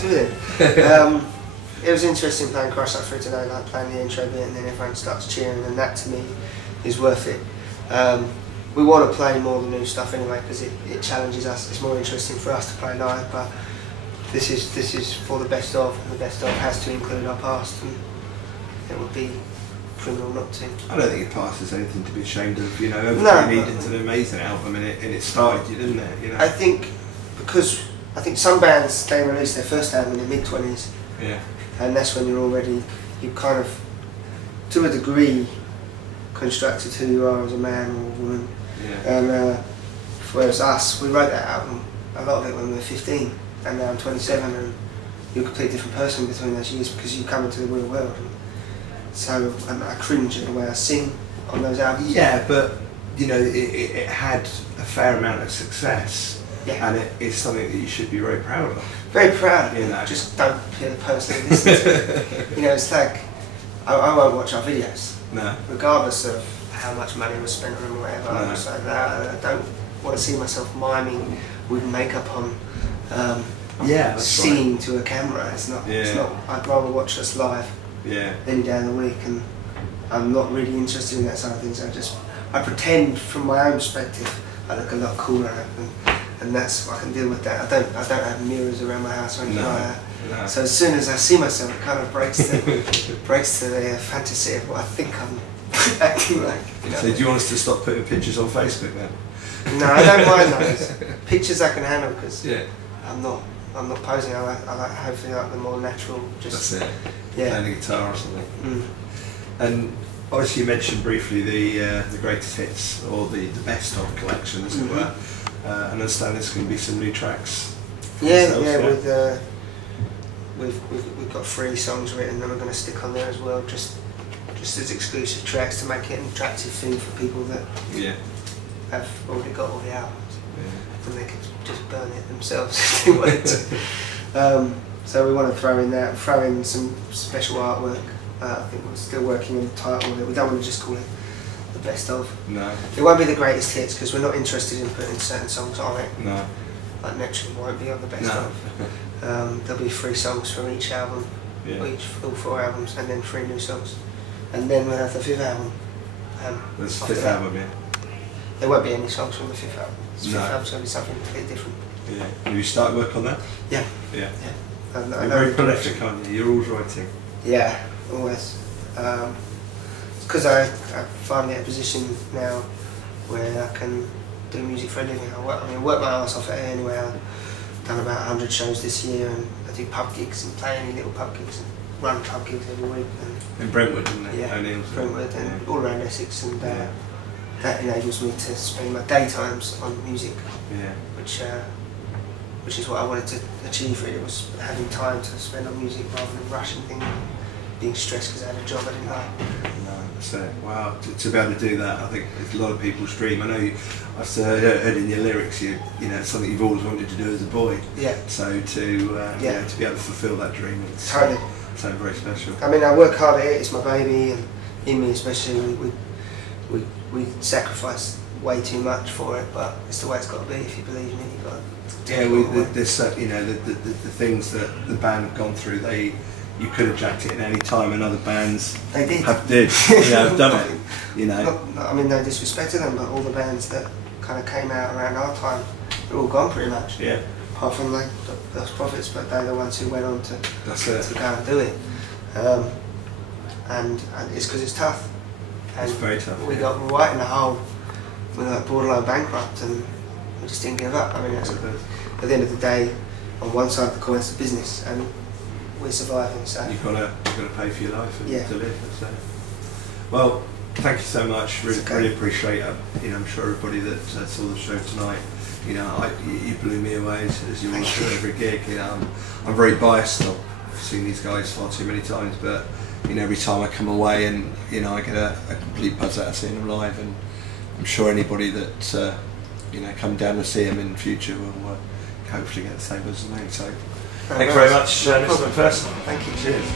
to it. It was interesting playing Crush That Through today, like playing the intro bit and then everyone starts cheering, and that to me is worth it. We want to play more of the new stuff anyway because it challenges us. It's more interesting for us to play live, but this is for the best of, and the best of has to include our past, and it would be criminal not to. I don't think your past is anything to be ashamed of. You know, everything you need is an amazing album, and it started you, didn't it? You know. I think because some bands, they release their first album in their mid-20s. Yeah. And that's when you kind of, to a degree, constructed who you are as a man or a woman. Yeah. And whereas us, we wrote that album, a lot of it when we were 15, and now I'm 27, and you're a completely different person between those years because you come into the real world. So I cringe at the way I sing on those albums. Yeah, but you know, it had a fair amount of success, and it's something that you should be very proud of. Very proud of you it. know. Just don't personally listen to it. You know, it's like, I won't watch our videos. No. Regardless of how much money was spent on them or whatever. No. So I don't want to see myself miming with makeup on, singing to a camera. It's not. I'd rather watch us live any day of the week, and I'm not really interested in that side of things. I pretend from my own perspective I look a lot cooler, and that's I can deal with that. I don't have mirrors around my house or anything like that. No. So as soon as I see myself, it kind of breaks the fantasy of what I think I'm acting like. You know? So do you want us to stop putting pictures on Facebook then? No, I don't mind those. Pictures I can handle because I'm not posing. I like hopefully like the more natural. Just that's it. Yeah. Playing the guitar or something. And obviously you mentioned briefly the greatest hits or the best of collection, as it were. I understand there's going to be some new tracks. We've got 3 songs written that we're going to stick on there as well, just as exclusive tracks to make it an attractive thing for people that have already got all the albums, and they could just burn it themselves if they wanted to. So we want to throw in some special artwork. I think we're still working on the title of it. We don't want to just call it the best of. No. It won't be the greatest hits because we're not interested in putting certain songs on it. No. Like Neptune won't be on the best of. There'll be 3 songs from each album, all 4 albums, and then 3 new songs. And then we'll have the 5th album. There's the 5th album, There won't be any songs from the 5th album. The 5th No. album's going to be something completely different. Yeah. Have you started work on that? Yeah. Yeah. You're very prolific, aren't you? You're always writing. Yeah, always. Because I finally at a position now where I can do music for a living. I work my arse off at it anyway. I've done about 100 shows this year, and I do pub gigs and play any little pub gigs and run pub gigs every week. In Brentwood, isn't it? Yeah, O'Neill's. Brentwood and all around Essex, and that enables me to spend my daytimes on music, which is what I wanted to achieve really, was having time to spend on music rather than rushing things, being stressed because I had a job I didn't like. No, that's it. Wow, to be able to do that, I think it's a lot of people's dream. I know I've heard in your lyrics, you know, it's something you've always wanted to do as a boy. Yeah. So to you know, to be able to fulfil that dream, it's totally. Something very special. I mean, I work hard at it. It's my baby, and InMe especially, we sacrifice way too much for it, but it's the way it's got to be. If you believe in it, you've got to. Yeah, there's you know, the things that the band have gone through. You could have jacked it at any time, and other bands have done it. You know. I mean, no disrespect to them, but all the bands that kind of came out around our time, they're all gone pretty much. Yeah. Apart from like the Prophets, but they're the ones who went on to go and do it. And it's because it's tough. And it's very tough. We got right in the hole. We were like borderline bankrupt, and we just didn't give up. I mean, at the end of the day, on one side of the coin, it's the business, and we're surviving. So you've got to pay for your life and to live. So. Well, thank you so much. Really appreciate it. You know, I'm sure everybody that saw the show tonight, you know, you blew me away as you always do every gig. You know, I'm very biased. I've seen these guys far too many times, but you know, every time I come away and you know, I get a complete buzz out of seeing them live, and I'm sure anybody that you know, come down to see them in the future will hopefully get the same buzz as me. So, thanks very much, Mr. McPherson. Thank you. Cheers.